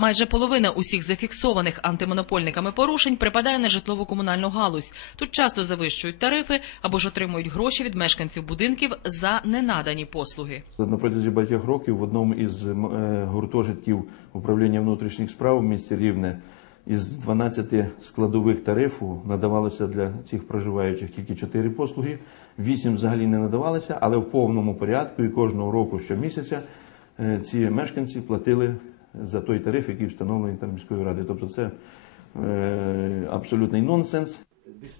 Майже половина усіх зафіксованих антимонопольниками порушень припадає на житлово-комунальну галузь. Тут часто завищують тарифи або ж отримують гроші від мешканців будинків за ненадані послуги. На протязі багатьох років в одному із е, гуртожитків управління внутрішніх справ в місті Рівне із 12 складових тарифу надавалося для цих проживаючих тільки 4 послуги, 8 взагалі не надавалися, але в повному порядку і кожного року щомісяця е, ці мешканці платили за той тариф, який встановлений там міською радою. Тобто це е, абсолютний нонсенс.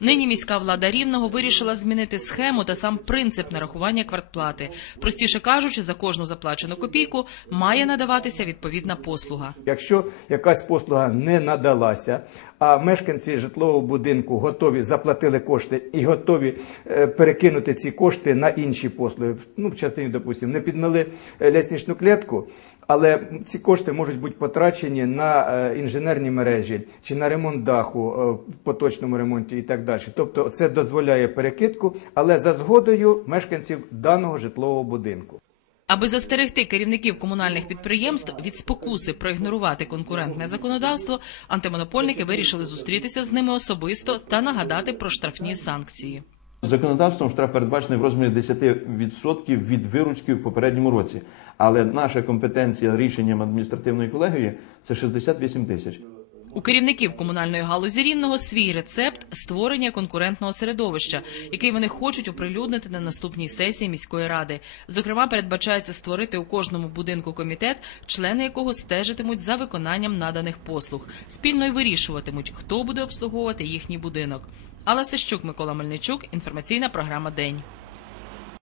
Нині міська влада рівного вирішила змінити схему та сам принцип нарахування квартплати. Простіше кажучи, за кожну заплачену копійку має надаватися відповідна послуга. Якщо якась послуга не надалася, а мешканці житлового будинку готові заплатили кошти і готові е, перекинути ці кошти на інші послуги. Ну, в частині, допустимо, не підмили е, лестничну клітку, але ці кошти можуть бути потрачені на е, інженерні мережі чи на ремонт даху в поточному ремонті і так далі. Тобто, це дозволяє перекидку, але за згодою мешканців даного житлового будинку. Аби застерегти керівників комунальних підприємств від спокуси проігнорувати конкурентне законодавство, антимонопольники вирішили зустрітися з ними особисто та нагадати про штрафні санкції. Законодавством штраф передбачений в розмірі 10% від виручки в попередньому році. Але наша компетенція рішенням адміністративної колегії це 68 тисяч. У керівників комунальної галузі рівного свій рецепт створення конкурентного середовища, який вони хочуть оприлюднити на наступній сесії міської ради. Зокрема, передбачається створити у кожному будинку комітет, члени якого стежитимуть за виконанням наданих послуг, спільно й вирішуватимуть, хто буде обслуговувати їхній будинок. Алла Сищук, Микола Мельничук. Інформаційна програма День.